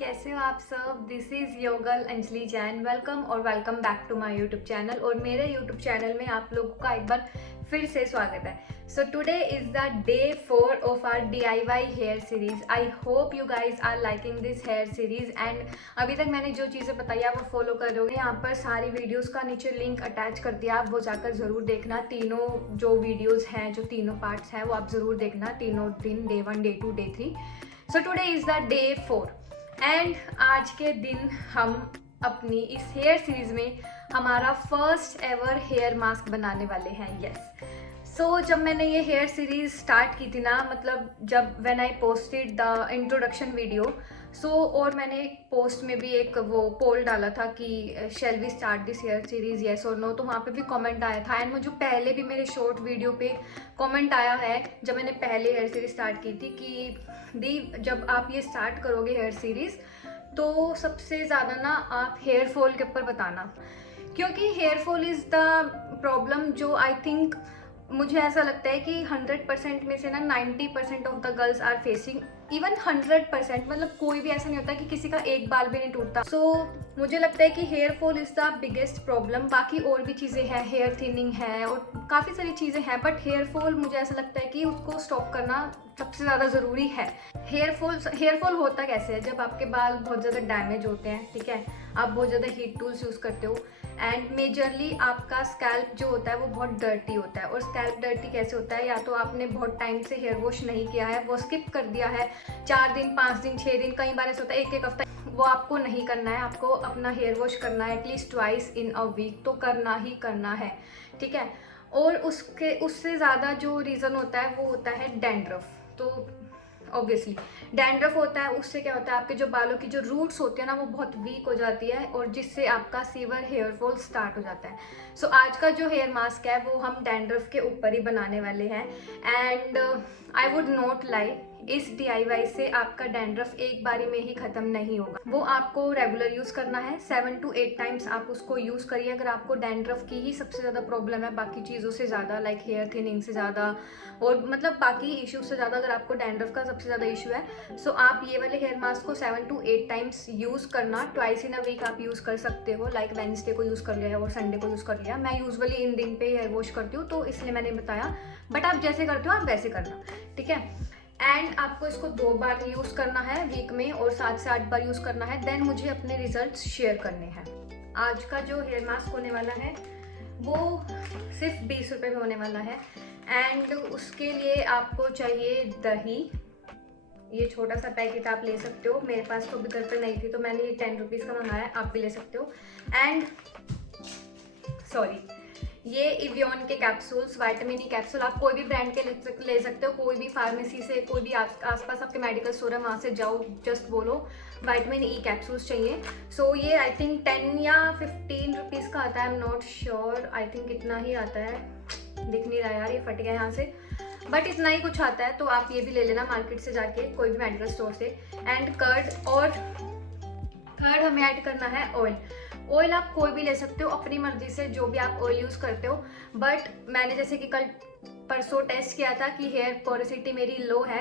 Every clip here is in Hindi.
कैसे हो आप सब। दिस इज़ योगल अंजलि जैन। वेलकम और welcome back to my YouTube channel. और मेरे यूट्यूब चैनल में आप लोगों का एक बार फिर से स्वागत है। So today is the day 4 of our DIY hair series. I hope you guys are liking this hair series and अभी तक मैंने जो चीज़ें बताई आप वो फॉलो कर रहे हो। यहाँ पर सारी वीडियोज़ का नीचे लिंक अटैच कर दिया, आप वो जाकर ज़रूर देखना। तीनों जो वीडियोज़ हैं, जो तीनों पार्ट्स हैं, वो आप ज़रूर देखना। तीनों दिन, day 1, day 2, day 3। So today is the day 4 and आज के दिन हम अपनी इस हेयर सीरीज में हमारा फर्स्ट एवर हेयर मास्क बनाने वाले हैं। यस। सो जब मैंने ये हेयर सीरीज स्टार्ट की थी ना, मतलब जब when I posted the introduction video, और मैंने एक पोस्ट में भी एक वो पोल डाला था कि shall we start this hair series yes और नो, तो वहाँ पे भी कमेंट आया था। एंड मुझे पहले भी मेरे शॉर्ट वीडियो पे कमेंट आया है जब मैंने पहले हेयर सीरीज स्टार्ट की थी कि दी जब आप ये स्टार्ट करोगे हेयर सीरीज तो सबसे ज़्यादा ना आप हेयर फॉल के ऊपर बताना, क्योंकि hair fall is the problem जो आई थिंक मुझे ऐसा लगता है कि 100% में से ना 90% of the girls are facing. Even 100%, मतलब कोई भी ऐसा नहीं होता कि किसी का एक बाल भी नहीं टूटता। मुझे लगता है कि hair fall is the biggest problem. बाकी और भी चीज़ें हैं, हेयर थिनिंग है और काफ़ी सारी चीज़ें हैं, बट हेयर फॉल मुझे ऐसा लगता है कि उसको स्टॉप करना सबसे ज़्यादा ज़रूरी है। हेयर फॉल होता कैसे है? जब आपके बाल बहुत ज़्यादा डैमेज होते हैं, ठीक है, आप बहुत ज़्यादा हीट टूल्स यूज़ करते हो एंड मेजरली आपका स्कैल्प जो होता है वो बहुत डर्टी होता है। और स्कैल्प डर्टी कैसे होता है? या तो आपने बहुत टाइम से हेयर वॉश नहीं किया है, वो स्किप कर दिया है, 4 दिन, 5 दिन, 6 दिन, कई बार ऐसा होता है 1 हफ्ता, वो आपको नहीं करना है। आपको अपना हेयर वॉश करना है at least twice in a week, तो करना ही करना है, ठीक है। और उससे ज़्यादा जो रीज़न होता है वो होता है डैंड्रफ। तो ऑब्वियसली डैंड्रफ होता है, उससे क्या होता है आपके जो बालों की जो रूट्स होती है ना वो बहुत वीक हो जाती है और जिससे आपका सीवियर हेयर फॉल स्टार्ट हो जाता है। आज का जो हेयर मास्क है वो हम डैंड्रफ के ऊपर ही बनाने वाले हैं and I would not lie, इस DIY से आपका डैंड्रफ एक बारी में ही खत्म नहीं होगा। वो आपको रेगुलर यूज करना है, 7 to 8 टाइम्स आप उसको यूज करिए। अगर आपको डैंड्रफ की ही सबसे ज्यादा प्रॉब्लम है, बाकी चीजों से ज्यादा, लाइक हेयर थिनिंग से ज्यादा और मतलब बाकी इश्यूज से ज्यादा अगर आपको डैंड्रफ का सबसे ज्यादा इशू है, आप ये वाले हेयर मास्क को 7 to 8 टाइम्स यूज करना। ट्वाइस इन अ वीक आप यूज कर सकते हो, लाइक वेडनेसडे को यूज कर लिया और संडे को यूज कर लिया। मैं यूजुअली इन दिन पे हेयर वॉश करती हूँ तो इसलिए मैंने बताया, बट आप जैसे करते हो आप वैसे करना, ठीक है। एंड आपको इसको 2 बार यूज़ करना है वीक में और 7 से 8 बार यूज़ करना है। देन मुझे अपने रिजल्ट्स शेयर करने हैं। आज का जो हेयर मास्क होने वाला है वो सिर्फ 20 रुपये में होने वाला है एंड उसके लिए आपको चाहिए दही। ये छोटा सा पैकेट आप ले सकते हो, मेरे पास तो अभी घर पे नहीं थी तो मैंने ये 10 रुपीज़ का मंगाया, आप भी ले सकते हो। एंड ये इवियन के कैप्सूल्स, विटामिन ई कैप्सूल, आप कोई भी ब्रांड के ले सकते हो, कोई भी फार्मेसी से, कोई भी आसपास आपके मेडिकल स्टोर है वहाँ से जाओ, जस्ट बोलो विटामिन ई कैप्सूल्स चाहिए। ये आई थिंक 10 या 15 रुपीज़ का आता है, I am not sure, I think इतना ही आता है, दिख नहीं रहा यार, ये फट गया यहाँ से, बट इतना ही कुछ आता है। तो आप ये भी ले लेना मार्केट से जाके, कोई भी मेडिकल स्टोर से। एंड कर्ड, और थर्ड हमें ऐड करना है ऑयल। ऑयल आप कोई भी ले सकते हो अपनी मर्जी से, जो भी आप ऑयल यूज़ करते हो, बट मैंने जैसे कि कल परसों टेस्ट किया था कि हेयर पोरोसिटी मेरी लो है,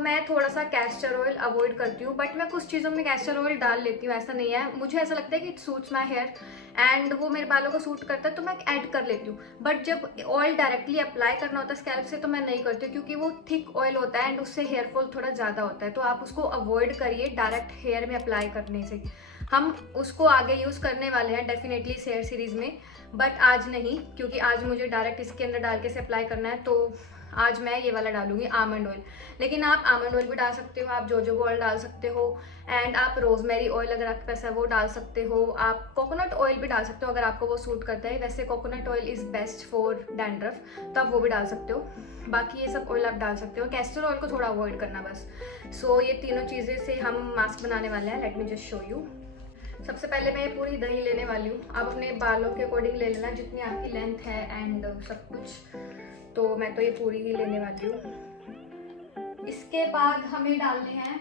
मैं थोड़ा सा कैस्टर ऑयल अवॉइड करती हूँ, बट मैं कुछ चीज़ों में कैस्टर ऑयल डाल लेती हूँ, ऐसा नहीं है। मुझे ऐसा लगता है कि it suits my hair and वो मेरे बालों को सूट करता है तो मैं ऐड कर लेती हूँ। बट जब ऑयल डायरेक्टली अप्लाई करना होता है स्कैल्प से तो मैं नहीं करती हूँ, क्योंकि वो थिक ऑयल होता है एंड उससे हेयर फॉल थोड़ा ज़्यादा होता है। तो आप उसको अवॉइड करिए डायरेक्ट हेयर में अप्लाई करने से। हम उसको आगे यूज़ करने वाले हैं डेफिनेटली इस हेयर सीरीज़ में, बट आज नहीं, क्योंकि आज मुझे डायरेक्ट इसके अंदर डाल के से अप्लाई करना है। तो आज मैं ये वाला डालूंगी आमंड ऑयल, लेकिन आप आमंड ऑयल भी डाल सकते हो, आप जोजोबा ऑयल डाल सकते हो एंड आप रोजमेरी ऑयल अगर आपके पास है वो डाल सकते हो, आप कोकोनट ऑयल भी डाल सकते हो अगर आपको वो सूट करता है। वैसे coconut oil is best for dandruff, तो आप वो भी डाल सकते हो। बाकी ये सब ऑयल आप डाल सकते हो, कैस्टर ऑयल को थोड़ा अवॉइड करना बस। ये तीनों चीज़ें से हम मास्क बनाने वाले हैं। Let me just show you. सबसे पहले मैं ये पूरी दही लेने वाली हूँ, आप अपने बालों के अकॉर्डिंग ले लेना जितनी आपकी लेंथ है एंड सब कुछ, तो मैं तो ये पूरी ही लेने वाली हूँ। इसके बाद हमें डालने हैं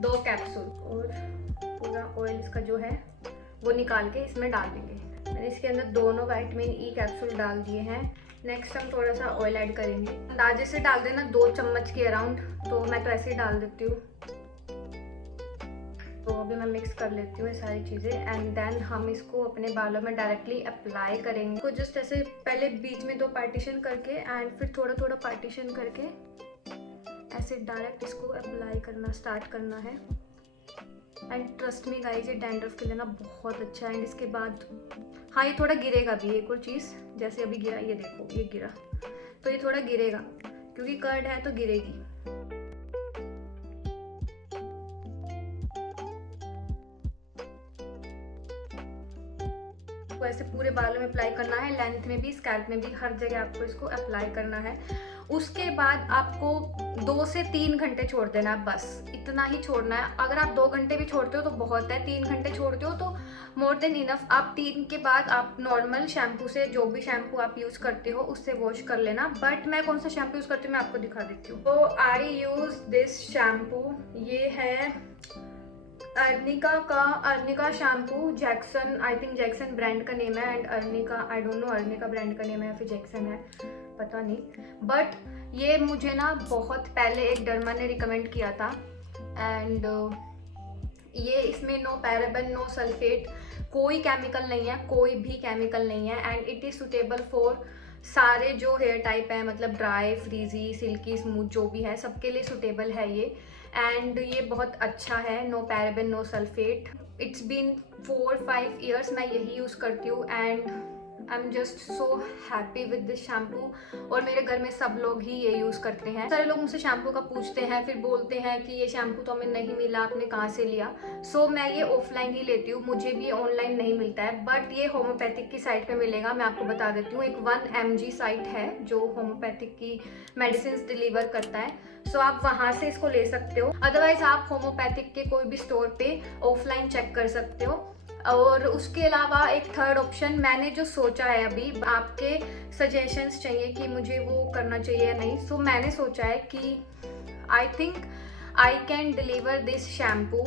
2 कैप्सूल और पूरा ऑयल इसका जो है वो निकाल के इसमें डाल देंगे। मैंने इसके अंदर दोनों विटामिन ई कैप्सूल डाल दिए हैं। नेक्स्ट हम थोड़ा सा ऑयल ऐड करेंगे, अंदाजे से डाल देना 2 चम्मच के अराउंड, तो मैं तो ऐसे ही डाल देती हूँ। मैं मिक्स कर लेती हूँ ये सारी चीज़ें एंड देन हम इसको अपने बालों में डायरेक्टली अप्लाई करेंगे। तो जस्ट ऐसे पहले बीच में 2 पार्टीशन करके एंड फिर थोड़ा थोड़ा पार्टीशन करके ऐसे डायरेक्ट इसको अप्लाई करना स्टार्ट करना है। एंड ट्रस्ट मी गाइस, ये डैंड्रफ के लिए ना बहुत अच्छा है। एंड इसके बाद हाँ, ये थोड़ा गिरेगा भी। एक और चीज़, जैसे अभी गिरा, ये देखो ये गिरा, तो ये थोड़ा गिरेगा क्योंकि कर्ड है तो गिरेगी। तो ऐसे पूरे बालों में अप्लाई करना है, लेंथ में भी, स्कैल्प में भी, हर जगह आपको इसको अप्लाई करना है। उसके बाद आपको 2 से 3 घंटे छोड़ देना है, बस इतना ही छोड़ना है। अगर आप 2 घंटे भी छोड़ते हो तो बहुत है, 3 घंटे छोड़ते हो तो मोर देन इनफ। आप 3 के बाद आप नॉर्मल शैम्पू से, जो भी शैम्पू आप यूज़ करते हो उससे वॉश कर लेना। बट मैं कौन सा शैम्पू यूज़ करती हूँ मैं आपको दिखा देती हूँ। तो आई यूज़ दिस शैम्पू, ये है Arnica shampoo, Jackson, I think Jackson brand का नेम है and Arnica, I don't know Arnica brand का नेम है या फिर जैक्सन है, पता नहीं। बट ये मुझे ना बहुत पहले एक डर्मा ने रिकमेंड किया था एंड ये इसमें नो पैराबेन, नो सल्फेट, कोई केमिकल नहीं है, कोई भी केमिकल नहीं है and it is suitable for सारे जो हेयर टाइप है, मतलब ड्राई, फ्रीजी, सिल्की, स्मूथ, जो भी है सबके लिए सुटेबल है ये। एंड ये बहुत अच्छा है, no paraben, no sulphate. It's been 4-5 years मैं यही यूज़ करती हूँ and I am just so happy with this shampoo. और मेरे घर में सब लोग ही ये यूज़ करते हैं। सारे लोग मुझसे शैम्पू का पूछते हैं, फिर बोलते हैं कि ये शैम्पू तो हमें नहीं मिला, आपने कहाँ से लिया। सो मैं ये ऑफलाइन ही लेती हूँ, मुझे भी ऑनलाइन नहीं मिलता है। बट ये होम्योपैथिक की साइट पे मिलेगा, मैं आपको बता देती हूँ। एक 1 mg साइट है जो होम्योपैथिक की मेडिसिन डिलीवर करता है, सो आप वहाँ से इसको ले सकते हो। अदरवाइज आप होम्योपैथिक के कोई भी स्टोर पे ऑफलाइन चेक कर सकते हो। और उसके अलावा एक थर्ड ऑप्शन मैंने जो सोचा है, अभी आपके सजेशंस चाहिए कि मुझे वो करना चाहिए या नहीं। सो मैंने सोचा है कि I think I can deliver this shampoo,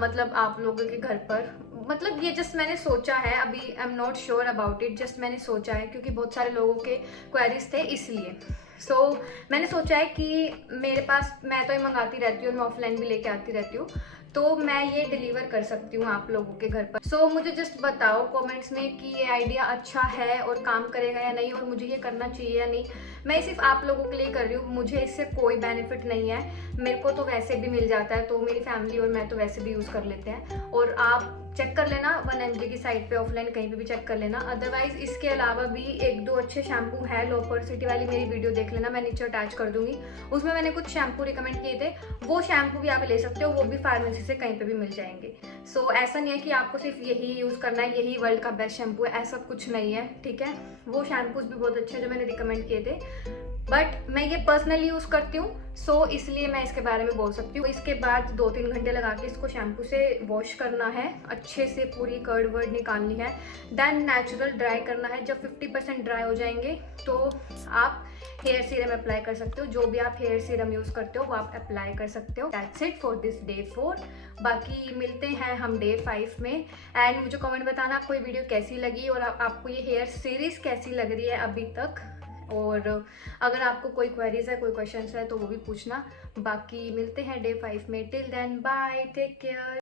मतलब आप लोगों के घर पर। मतलब ये जस्ट मैंने सोचा है, अभी I am not sure about it, just मैंने सोचा है क्योंकि बहुत सारे लोगों के क्वेरीज थे इसलिए। सो मैंने सोचा है कि मेरे पास, मैं तो ये मंगाती रहती हूँ, मैं ऑफलाइन भी लेके आती रहती हूँ, तो मैं ये डिलीवर कर सकती हूँ आप लोगों के घर पर। सो मुझे जस्ट बताओ कमेंट्स में कि ये आइडिया अच्छा है और काम करेगा या नहीं, और मुझे ये करना चाहिए या नहीं। मैं सिर्फ आप लोगों के लिए कर रही हूँ, मुझे इससे कोई बेनिफिट नहीं है। मेरे को तो वैसे भी मिल जाता है, तो मेरी फैमिली और मैं तो वैसे भी यूज़ कर लेते हैं। और आप चेक कर लेना 1 mg की साइट पे, ऑफलाइन कहीं पे भी चेक कर लेना। अदरवाइज इसके अलावा भी 1-2 अच्छे शैम्पू है। लो पर्सिटी वाली मेरी वीडियो देख लेना, मैं नीचे अटैच कर दूंगी, उसमें मैंने कुछ शैम्पू रिकमेंड किए थे, वो शैम्पू भी आप ले सकते हो, वो भी फार्मेसी से कहीं पे भी मिल जाएंगे। सो ऐसा नहीं है कि आपको सिर्फ यही यूज़ करना है, यही वर्ल्ड का बेस्ट शैम्पू है, ऐसा कुछ नहीं है, ठीक है। वो शैम्पूज भी बहुत अच्छे हैं जो मैंने रिकमेंड किए थे, बट मैं ये पर्सनली यूज़ करती हूँ, सो इसलिए मैं इसके बारे में बोल सकती हूँ। इसके बाद 2-3 घंटे लगा के इसको शैम्पू से वॉश करना है, अच्छे से पूरी कर्ड वर्ड निकालनी है, देन नेचुरल ड्राई करना है। जब 50% ड्राई हो जाएंगे तो आप हेयर सीरम अप्लाई कर सकते हो, जो भी आप हेयर सीरम यूज़ करते हो वो आप अप्लाई कर सकते हो। That's it for this day 4। बाकी मिलते हैं हम डे 5 में। एंड मुझे कमेंट बताना आपको ये वीडियो कैसी लगी और आपको ये हेयर सीरीज़ कैसी लग रही है अभी तक। और अगर आपको कोई क्वेरीज है, कोई क्वेश्चन है तो वो भी पूछना। बाकी मिलते हैं डे 5 में। Till then bye, take care.